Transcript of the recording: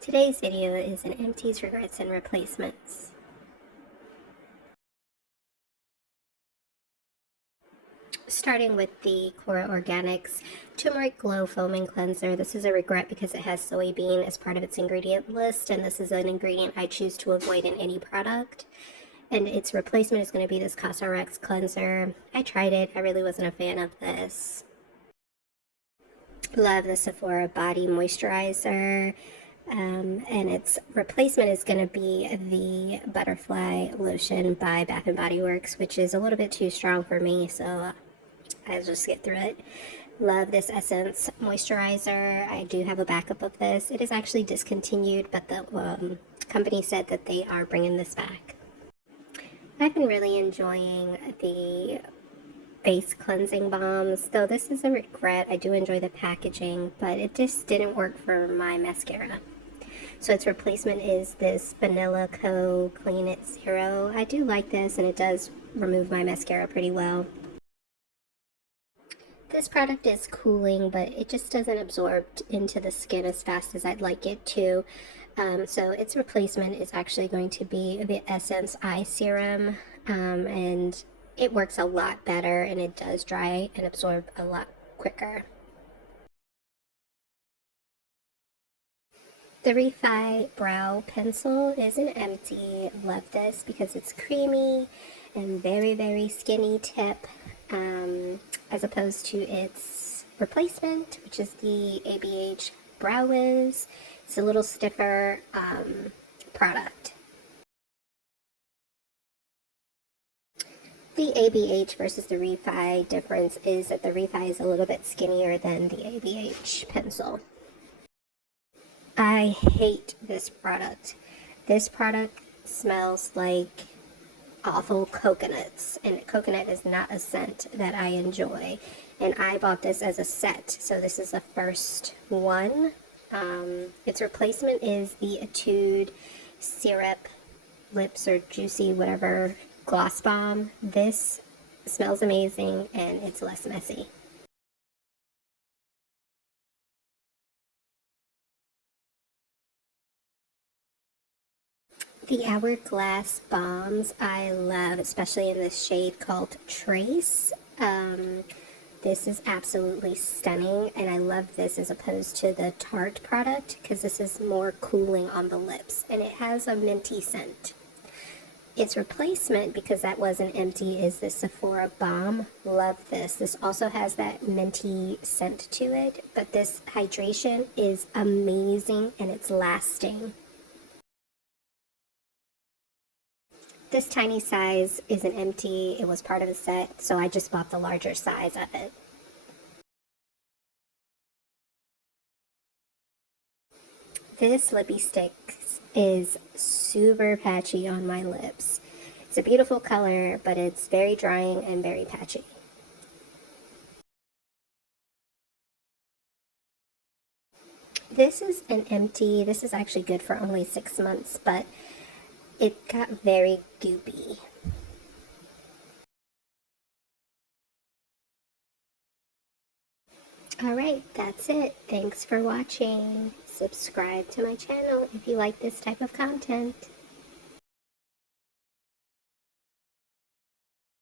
Today's video is an empties, regrets, and replacements. Starting with the Cora Organics Turmeric Glow Foaming Cleanser. This is a regret because it has soybean as part of its ingredient list, and this is an ingredient I choose to avoid in any product. And its replacement is going to be this CosRx cleanser. I tried it. I really wasn't a fan of this. Love the Sephora Body Moisturizer. And its replacement is going to be the Butterfly Lotion by Bath & Body Works, which is a little bit too strong for me, so I'll just get through it. Love this Essence Moisturizer. I do have a backup of this. It is actually discontinued, but the company said that they are bringing this back. I've been really enjoying the face cleansing balms, though this is a regret. I do enjoy the packaging, but it just didn't work for my mascara. So its replacement is this Vanilla Co. Clean It Zero. I do like this, and it does remove my mascara pretty well. This product is cooling, but it just doesn't absorb into the skin as fast as I'd like it to. So its replacement is actually going to be the Essence Eye Serum, and it works a lot better, and it does dry and absorb a lot quicker. The Refi Brow Pencil is an empty. Love this because it's creamy and very, very skinny tip, as opposed to its replacement, which is the ABH Brow Wiz. It's a little stiffer product. The ABH versus the Refi difference is that the Refi is a little bit skinnier than the ABH pencil. I hate this product. This product smells like awful coconuts, and coconut is not a scent that I enjoy. And I bought this as a set, so this is the first one. Its replacement is the Etude Syrup Lips or Juicy whatever Gloss Bomb. This smells amazing, and it's less messy. The Hourglass Bombs I love, especially in this shade called Trace. This is absolutely stunning, and I love this as opposed to the Tarte product because this is more cooling on the lips, and it has a minty scent. Its replacement, because that was an empty, is the Sephora Balm. Love this. This also has that minty scent to it, but this hydration is amazing, and it's lasting. This tiny size is an empty. It was part of a set, so I just bought the larger size of it. This lippy stick is super patchy on my lips. It's a beautiful color, but it's very drying and very patchy. This is an empty. This is actually good for only 6 months, but it got very goopy. Alright, that's it. Thanks for watching. Subscribe to my channel if you like this type of content.